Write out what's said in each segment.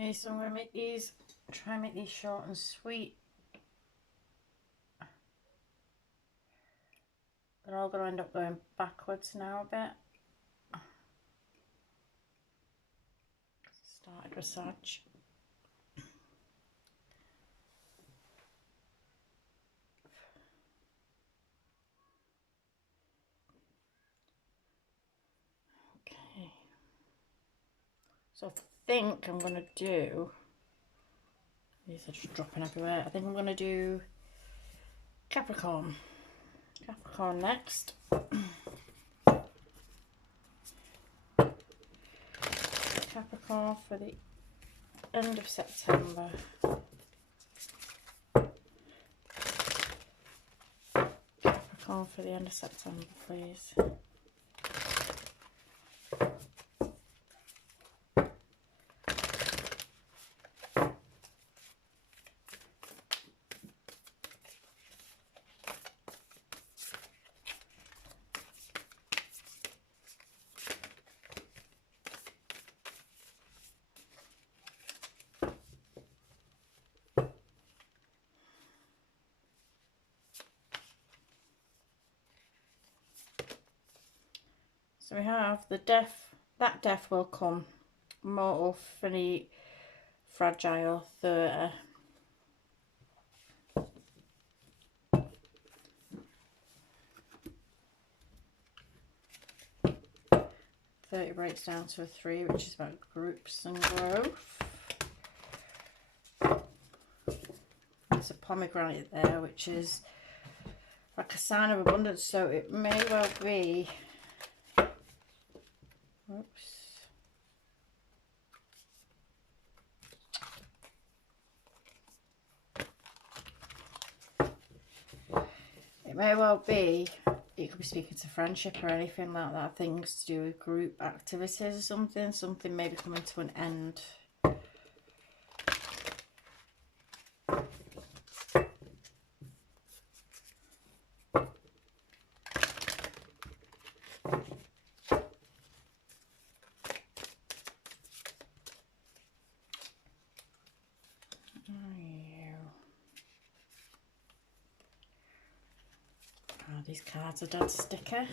Okay, so I'm going to make these, try and make these short and sweet. They're all going to end up going backwards now a bit. Started with such. Okay. So I think I'm going to do, these are just dropping everywhere. I think I'm going to do Capricorn. Capricorn next. Capricorn for the end of September. Capricorn for the end of September, please. So we have the death, that death will come, mortal, finite, fragile, 30. 30 breaks down to a 3, which is about groups and growth. There's a pomegranate there, which is like a sign of abundance, so it may well be, oops, it may well be, it could be speaking to friendship or anything like that, things to do with group activities or something, something may be coming to an end. Oh, these cards are dead sticker.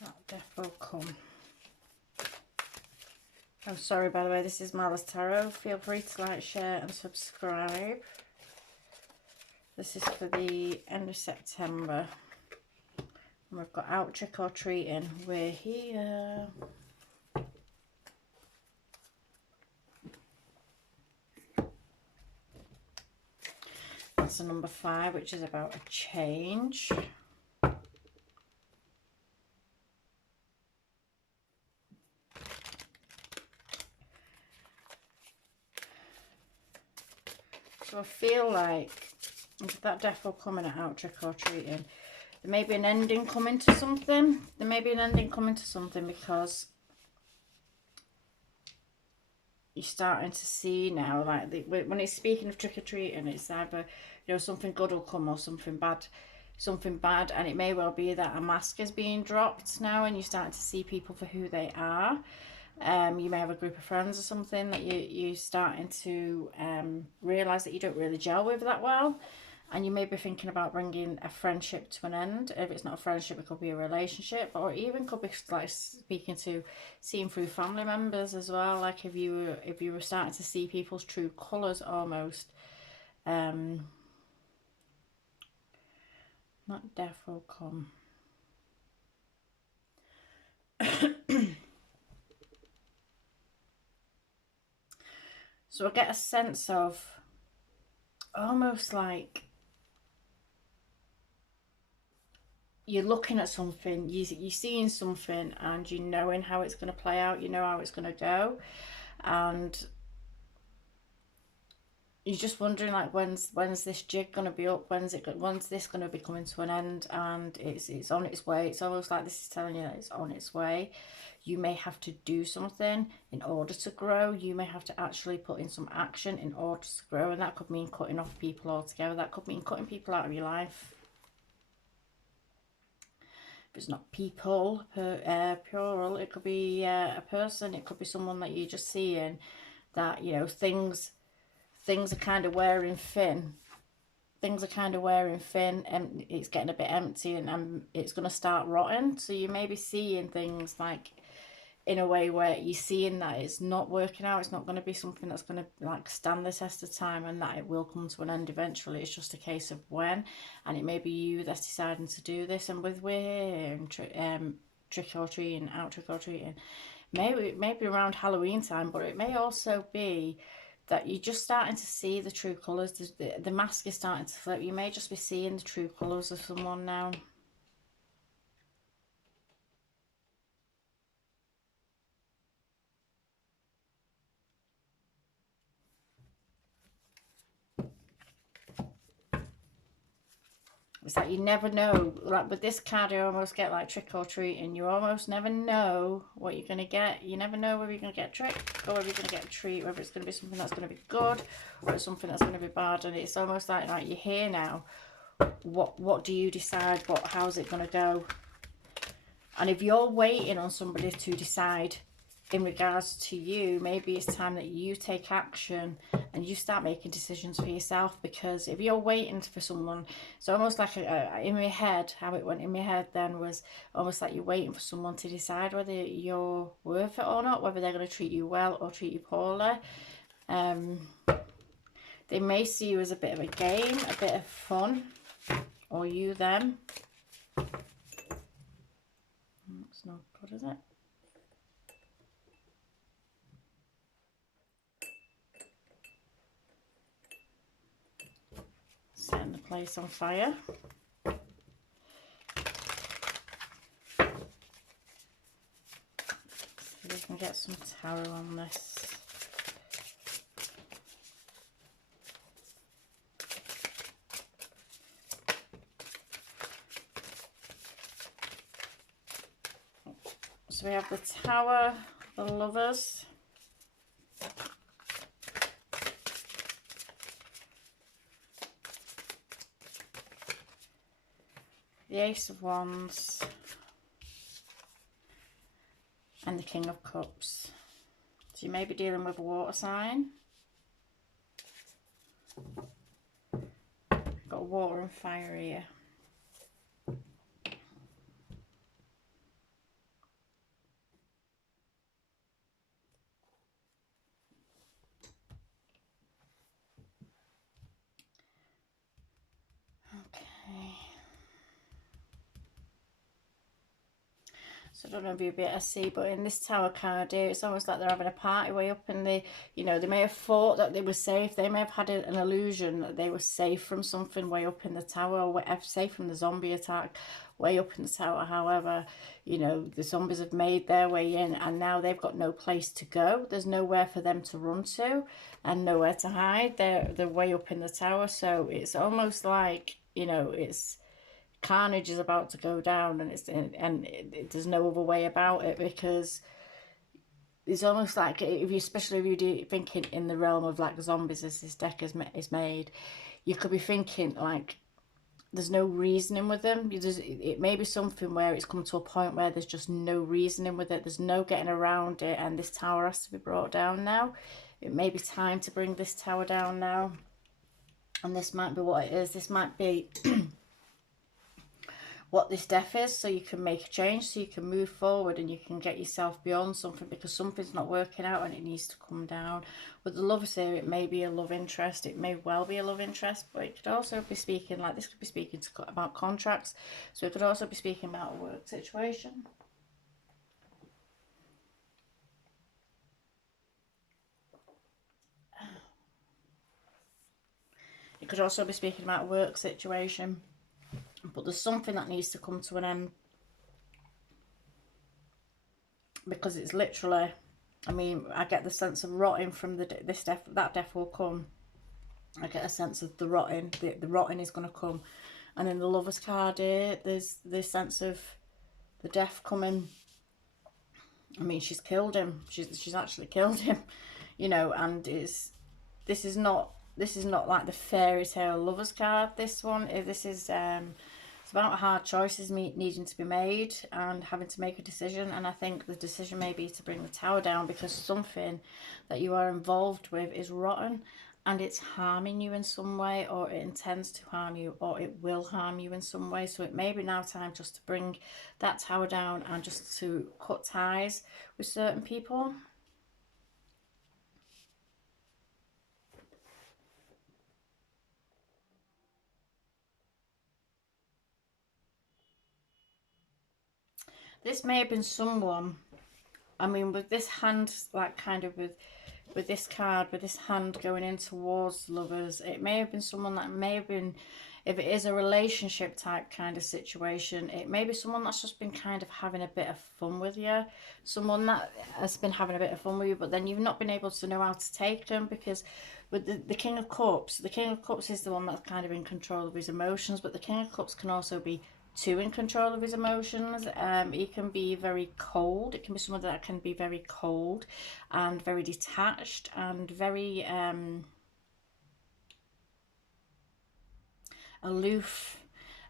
That death will come. I'm sorry, by the way, this is Marla's Tarot. Feel free to like, share and subscribe. This is for the end of September. And we've got out trick or treating. We're here. That's a number 5, which is about a change. So I feel like that death will come in at out trick or treating. There may be an ending coming to something. There may be an ending coming to something because you're starting to see now, like when it's speaking of trick or treating, it's either, you know, something good will come or something bad, and it may well be that a mask is being dropped now, and you're starting to see people for who they are. You may have a group of friends or something that you're starting to realise that you don't really gel with that well, and you may be thinking about bringing a friendship to an end. If it's not a friendship, it could be a relationship, or even could be like seeing through family members as well. Like if you were starting to see people's true colours almost. That death will come. So I get a sense of almost like you're looking at something, you're seeing something, and you knowing how it's going to play out, you know how it's going to go, and you're just wondering, like, when's this jig going to be up, when's this going to be coming to an end, and it's on its way. It's almost like this is telling you that it's on its way. You may have to do something in order to grow. You may have to actually put in some action in order to grow, and that could mean cutting off people altogether. That could mean cutting people out of your life. It's not people, plural. It could be a person. It could be someone that you're just seeing that, you know, things are kind of wearing thin. Things are kind of wearing thin, and it's getting a bit empty, and it's going to start rotting. So you may be seeing things like in a way where you're seeing that it's not working out. It's not going to be something that's going to like stand the test of time, and that it will come to an end eventually. It's just a case of when, and it may be you that's deciding to do this. And with we're here trick or treating, out trick or treating, maybe around Halloween time, but it may also be that you're just starting to see the true colours. The mask is starting to flip. You may just be seeing the true colours of someone now. It's like you never know. Like with this card, you almost get like trick or treating. You almost never know what you're going to get. You never know whether you're going to get a trick or whether you're going to get a treat, whether it's going to be something that's going to be good or it's something that's going to be bad. And it's almost like you're here now. What do you decide? How's it going to go? And if you're waiting on somebody to decide in regards to you, maybe it's time that you take action and you start making decisions for yourself. Because if you're waiting for someone, it's almost like in my head, how it went in my head then was almost like you're waiting for someone to decide whether you're worth it or not, whether they're going to treat you well or treat you poorly. They may see you as a bit of a game, a bit of fun, or you them. It's not good, is it? Setting the place on fire. See if we can get some tarot on this. So we have the Tower, the Lovers, the Ace of Wands, and the King of Cups. So you may be dealing with a water sign. Got water and fire here. So I don't know if you'll be able to see, but in this Tower card here, it's almost like they're having a party way up in the, you know, they may have thought that they were safe. They may have had an illusion that they were safe from something way up in the tower, or safe from the zombie attack way up in the tower. However, you know, the zombies have made their way in, and now they've got no place to go. There's nowhere for them to run to and nowhere to hide. They're way up in the tower. So it's almost like, you know, it's carnage is about to go down, and there's no other way about it, because it's almost like, especially if you're thinking in the realm of like zombies as this deck is made, you could be thinking like there's no reasoning with them. It may be something where it's come to a point where there's just no reasoning with it. There's no getting around it, and this tower has to be brought down now. It may be time to bring this tower down now, and this might be what it is. This might be what this death is, so you can make a change, so you can move forward and you can get yourself beyond something, because something's not working out and it needs to come down. With the Lovers here, it may be a love interest, it may well be a love interest, but it could also be speaking, like this could be speaking about contracts, so it could also be speaking about a work situation. It could also be speaking about a work situation. But there's something that needs to come to an end, because it's literally, I mean, I get the sense of rotting from this death. That death will come. I get a sense of the rotting. The rotting is going to come. And in the Lovers card here, there's this sense of the death coming. I mean, she's killed him. She's actually killed him, you know. And this is not like the fairy tale Lovers card. This one, this is It's about hard choices needing to be made and having to make a decision. And I think the decision may be to bring the tower down because something that you are involved with is rotten and it's harming you in some way, or it intends to harm you, or it will harm you in some way. So it may be now time just to bring that tower down and just to cut ties with certain people. This may have been someone, I mean, with this hand, like kind of with this card, with this hand going in towards lovers, it may have been someone that may have been, if it is a relationship type kind of situation, it may be someone that's just been kind of having a bit of fun with you, someone that has been having a bit of fun with you, but then you've not been able to know how to take them, because with the King of Cups, the King of Cups is the one that's kind of in control of his emotions, but the King of Cups can also be too in control of his emotions. He can be very cold. It can be someone that can be very cold and very detached and very aloof.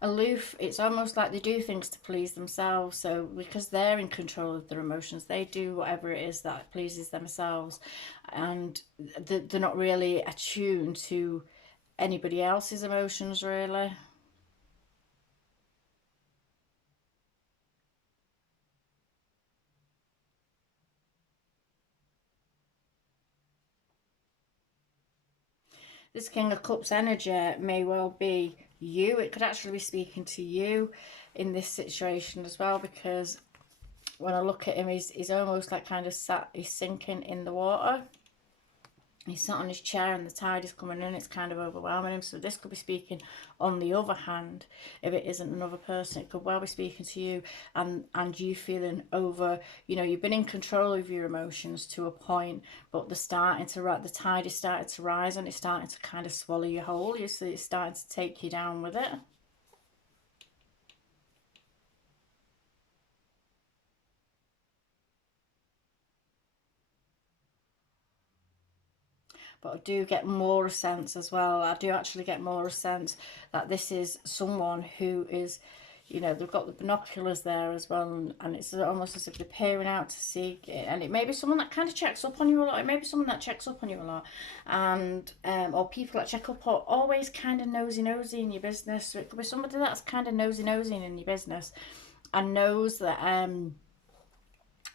It's almost like they do things to please themselves. So because they're in control of their emotions, they do whatever it is that pleases themselves, and they're not really attuned to anybody else's emotions, really. This King of Cups energy may well be you. It could actually be speaking to you in this situation as well, because when I look at him, he's almost like kind of sat, he's sinking in the water. He's sat on his chair and the tide is coming in. It's kind of overwhelming him. So this could be speaking. On the other hand, if it isn't another person, it could well be speaking to you, and you feeling over. You know, you've been in control of your emotions to a point, but the tide is starting to rise and it's starting to kind of swallow you whole. You see, it's starting to take you down with it. But I do get more a sense as well. I do actually get more a sense that this is someone who is, you know, they've got the binoculars there as well, and it's almost as if they're peering out to see it. And it may be someone that kind of checks up on you a lot. It may be someone that checks up on you a lot, and or people that check up or always kind of nosy in your business. So it could be somebody that's kind of nosy in your business, and knows that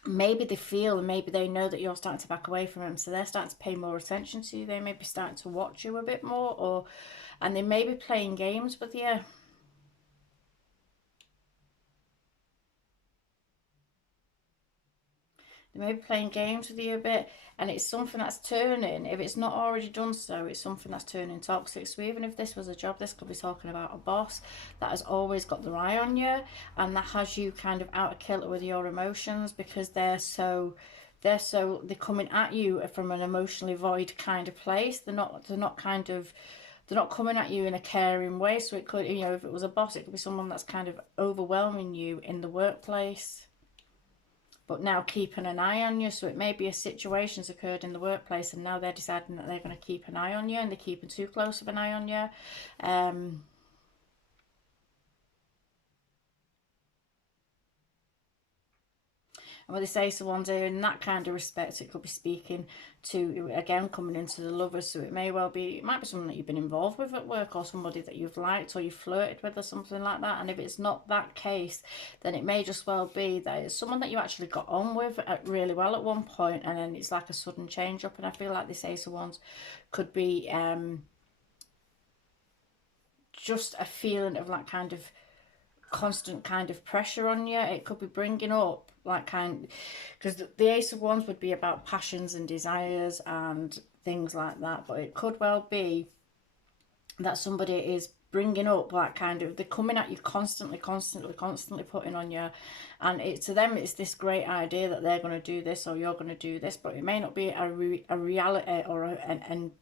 maybe they feel and maybe they know that you're starting to back away from them, so they're starting to pay more attention to you. They may be starting to watch you a bit more, or and they may be playing games with you. They may be playing games with you a bit, and it's something that's turning, if it's not already done so, it's something that's turning toxic. So even if this was a job, this could be talking about a boss that has always got their eye on you, and that has you kind of out of kilter with your emotions, because they're coming at you from an emotionally void kind of place. They're not coming at you in a caring way. So it could, you know, if it was a boss, it could be someone that's kind of overwhelming you in the workplace, but now keeping an eye on you. So it may be a situation's occurred in the workplace, and now they're deciding that they're going to keep an eye on you, and they're keeping too close of an eye on you. Um, And with this Ace of Wands here, in that kind of respect, it could be speaking to, again, coming into the lovers. So it may well be, it might be someone that you've been involved with at work, or somebody that you've liked or you've flirted with or something like that. And if it's not that case, then it may just well be that it's someone that you actually got on with really well at one point, and then it's like a sudden change up. And I feel like this Ace of Wands could be just a feeling of like kind of constant kind of pressure on you. It could be bringing up like kind, because the Ace of Wands would be about passions and desires and things like that, but it could well be that somebody is bringing up like kind of, they're coming at you constantly putting on you, and it to them it's this great idea that they're going to do this or you're going to do this, but it may not be a reality or an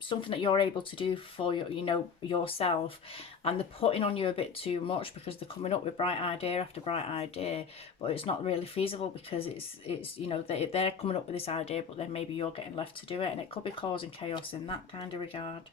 something that you're able to do for your, you know, yourself, and they're putting on you a bit too much because they're coming up with bright idea after bright idea, but it's not really feasible because it's you know, they're coming up with this idea, but then maybe you're getting left to do it, and it could be causing chaos in that kind of regard.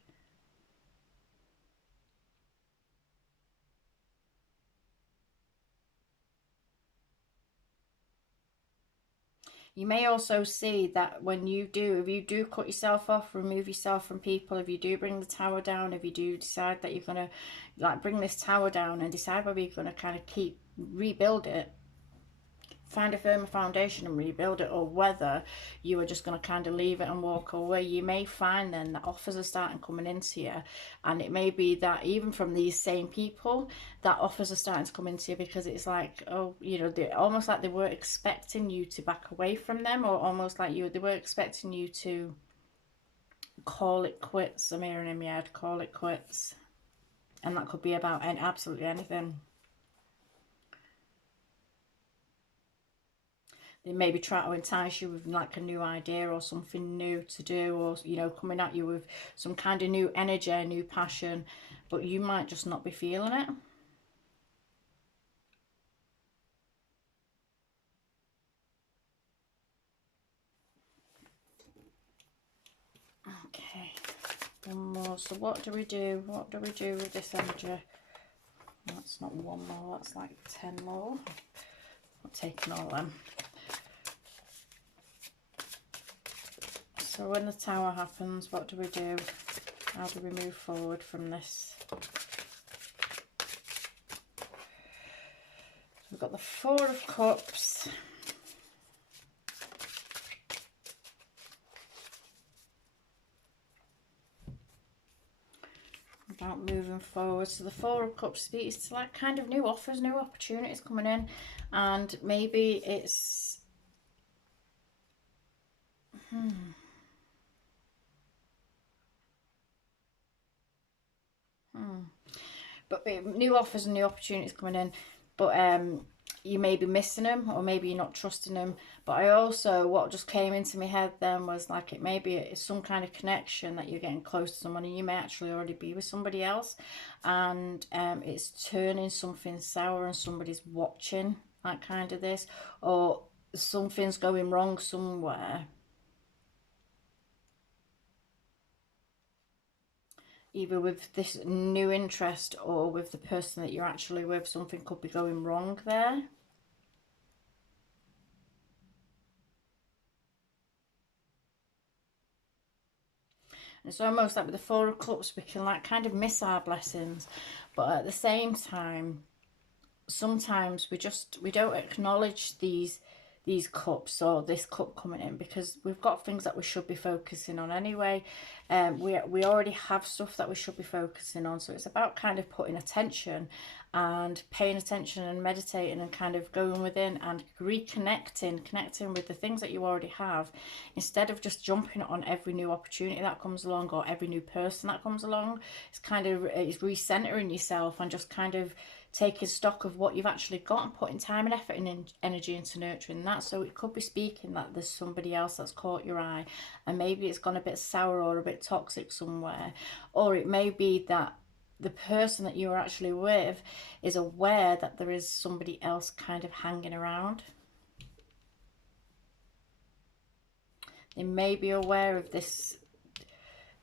You may also see that when you do, if you do cut yourself off, remove yourself from people, if you do bring the tower down, if you do decide that you're going to like bring this tower down and decide whether you're going to kind of rebuild it, find a firmer foundation and rebuild it, or whether you are just going to kind of leave it and walk away, you may find then that offers are starting coming into you. And it may be that even from these same people, that offers are starting to come into you, because it's like, oh, you know, they almost like they were expecting you to back away from them, or almost like they were expecting you to call it quits. I'm hearing in my head, call it quits. And that could be about absolutely anything. They maybe try to entice you with like a new idea or something new to do, or, you know, coming at you with some kind of new energy, new passion, but you might just not be feeling it. Okay, one more. So what do we do? What do we do with this energy? That's not one more, that's like 10 more. I'm taking all them. So when the tower happens, what do we do? How do we move forward from this? So we've got the Four of Cups. About moving forward. So the Four of Cups speaks to like kind of new offers, new opportunities coming in, and maybe it's but new offers and new opportunities coming in, but you may be missing them, or maybe you're not trusting them. But I also, what just came into my head then was like, it may be it's some kind of connection that you're getting close to someone, and you may actually already be with somebody else, and it's turning something sour and somebody's watching that kind of this, or something's going wrong somewhere, either with this new interest or with the person that you're actually with. Something could be going wrong there. It's almost like with the Four of Cups, we can like kind of miss our blessings, but at the same time, sometimes we don't acknowledge these cups, or this cup coming in, because we've got things that we should be focusing on anyway. We already have stuff that we should be focusing on, so it's about kind of putting attention and paying attention and meditating and kind of going within and connecting with the things that you already have, instead of just jumping on every new opportunity that comes along or every new person that comes along. It's recentering yourself and just kind of taking stock of what you've actually got and putting time and effort and energy into nurturing that. So it could be speaking that there's somebody else that's caught your eye, and maybe it's gone a bit sour or a bit toxic somewhere, or it may be that the person that you're actually with is aware that there is somebody else kind of hanging around. They may be aware of this.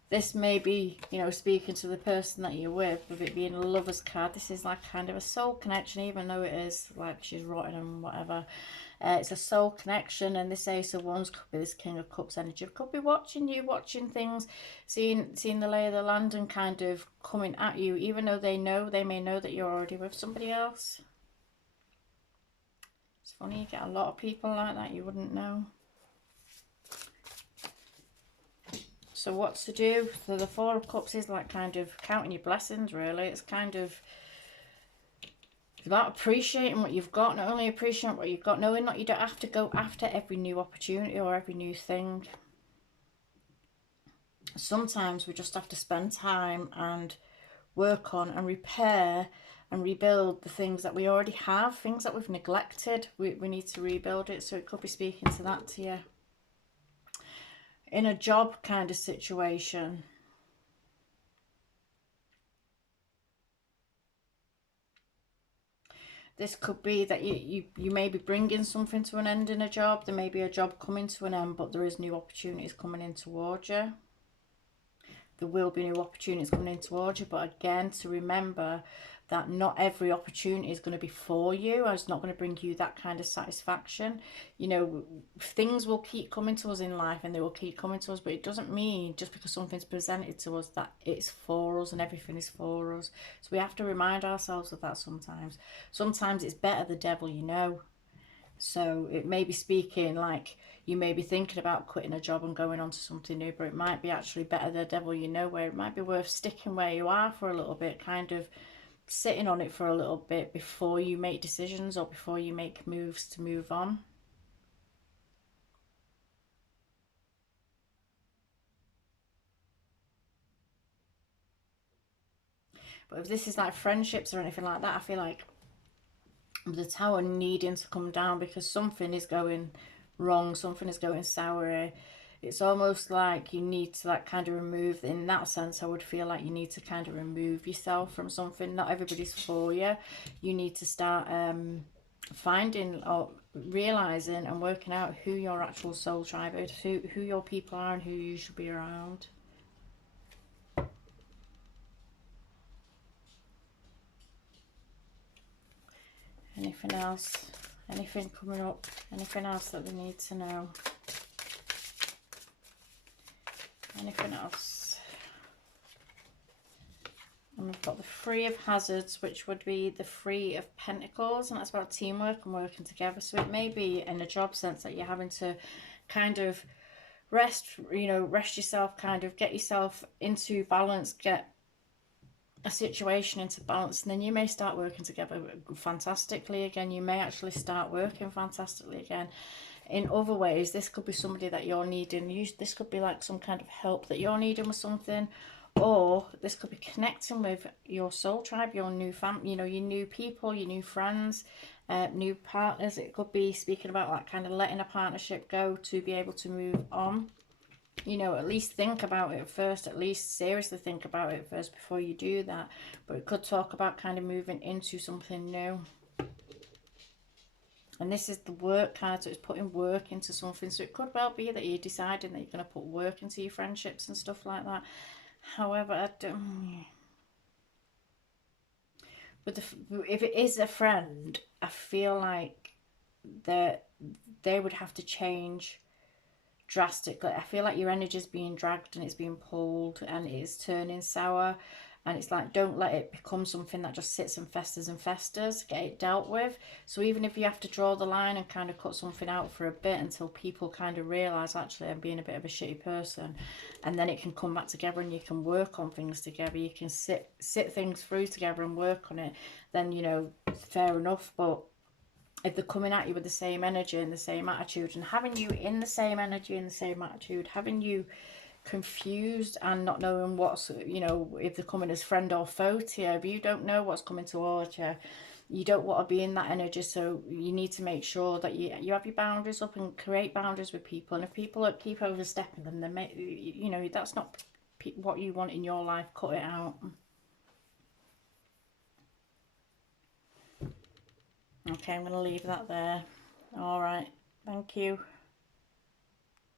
This may be, you know, speaking to the person that you're with it being a Lover's card. This is like kind of a soul connection, even though it is like she's rotten and whatever. It's a soul connection, and this Ace of Wands could be this King of Cups energy. Could be watching you, watching things, seeing the lay of the land, and kind of coming at you, even though they may know that you're already with somebody else. It's funny, you get a lot of people like that you wouldn't know. So what to do? So the Four of Cups is like kind of counting your blessings, really. It's kind of, it's about appreciating what you've got. Not only appreciating what you've got, knowing that you don't have to go after every new opportunity or every new thing. Sometimes we just have to spend time and work on and repair and rebuild the things that we already have, things that we've neglected. We need to rebuild it. So it could be speaking to that to you. In a job kind of situation, this could be that you may be bringing something to an end in a job. There may be a job coming to an end, but there is new opportunities coming in towards you. There will be new opportunities coming in towards you, but again, to remember that not every opportunity is going to be for you, or it's not going to bring you that kind of satisfaction. You know, things will keep coming to us in life, and they will keep coming to us, but it doesn't mean just because something's presented to us that it's for us and everything is for us. So we have to remind ourselves of that sometimes. Sometimes it's better the devil you know. So it may be speaking like you may be thinking about quitting a job and going on to something new, but it might be actually better the devil you know, where it might be worth sticking where you are for a little bit, kind of sitting on it for a little bit before you make decisions or before you make moves to move on. But if this is like friendships or anything like that, I feel like the tower needing to come down because something is going wrong, something is going sour. It's almost like you need to like kind of remove, in that sense I would feel like you need to kind of remove yourself from something. Not everybody's for you. You need to start finding or realizing and working out who your actual soul tribe is, who your people are and who you should be around. Anything else? Anything coming up? Anything else that we need to know? Anything else? And we've got the Three of Hazards, which would be the Three of Pentacles, and that's about teamwork and working together. So it may be in a job sense that you're having to kind of rest, you know, rest yourself, kind of get yourself into balance, get a situation into balance, and then you may start working together fantastically again. You may actually start working fantastically again. In other ways, this could be somebody that you're needing. This could be like some kind of help that you're needing with something, or this could be connecting with your soul tribe, your new family, you know, your new people, your new friends, new partners. It could be speaking about like kind of letting a partnership go to be able to move on. You know, at least think about it first, at least seriously think about it first before you do that. But it could talk about kind of moving into something new. And this is the work card, so it's putting work into something. So it could well be that you're deciding that you're going to put work into your friendships and stuff like that. However, I don't... But if it is a friend, I feel like that they would have to change drastically. I feel like your energy is being dragged and it's being pulled and it's turning sour, and it's like, don't let it become something that just sits and festers. Get it dealt with. So even if you have to draw the line and kind of cut something out for a bit until people kind of realize, actually I'm being a bit of a shitty person, and then it can come back together and you can work on things together, you can sit things through together and work on it, then, you know, fair enough. But if they're coming at you with the same energy and the same attitude, and having you in the same energy and the same attitude, having you confused and not knowing what's, you know, if they're coming as friend or foe to you, if you don't know what's coming towards you, you don't want to be in that energy. So you need to make sure that you have your boundaries up and create boundaries with people. And if people keep overstepping them, then you know, that's not what you want in your life. Cut it out. Okay, I'm going to leave that there. All right, thank you.